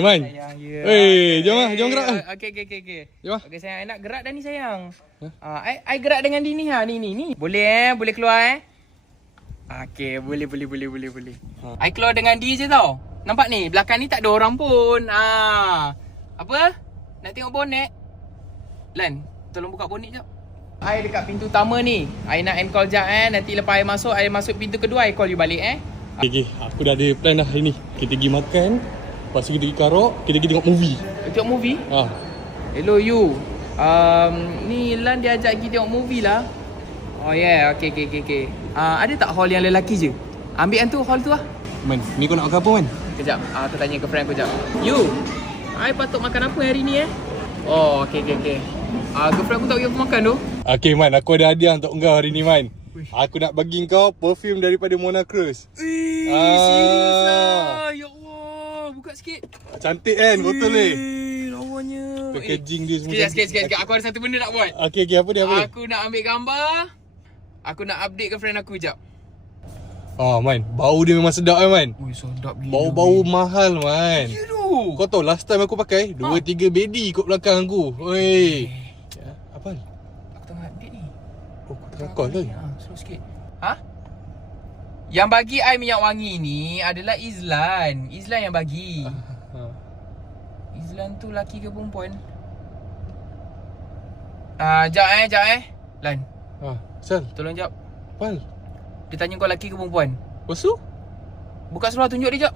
Man. Sayang, ya. Jom lah, jom gerak. Okey. Jom lah. Okey sayang, I nak gerak dah ni sayang. I gerak dengan dia ni ni. Boleh boleh keluar Okey, boleh. I keluar dengan dia je tau. Nampak ni, belakang ni tak ada orang pun. Apa? Nak tengok bonet? Lan, tolong buka bonet jap. I dekat pintu utama ni. I nak end call jap Nanti lepas I masuk pintu kedua, I call you balik Okay, aku dah ada plan dah hari ni. Kita pergi makan, lepas tu kita pergi karok, kita pergi tengok movie. Tengok movie? Hello you. Ni Lan dia ajak pergi tengok movie lah. Oh yeah, okay. Ada tak hall yang lelaki je? Ambil yang tu, hall tu lah. Man, ni kau nak makan apa man? Kejap, aku tanya ke friend aku jap. You, I patut makan apa hari ni Oh, okay. Girlfriend aku tak bagi aku makan tu. Okay man, aku ada hadiah untuk kau hari ni man. Aku nak bagi kau perfume daripada Mona Cruz. Serius lah. Ya Allah, buka sikit. Cantik kan botol ni? Lawanya. Packaging dia semua. Sikit. Aku ada satu benda nak buat. Okay, apa dia? Aku nak ambil gambar. Aku nak update ke friend aku jap. Man, bau dia memang sedap man. Ui, sedap gila. Bau-bau mahal man. Ya tu. Kau tahu last time aku pakai 2-3 bedi kat belakang aku. Oi. Apa? Aku tengah update ni. Oh, kau tengah call kan? Slow sikit. Yang bagi I minyak wangi ni adalah Izlan. Izlan yang bagi. Izlan tu laki ke perempuan? Jap Lan. Sal. Tolong jap. Pal. Dia tanya kau laki ke perempuan? Lepas tu? Buka seluar tunjuk dia jap.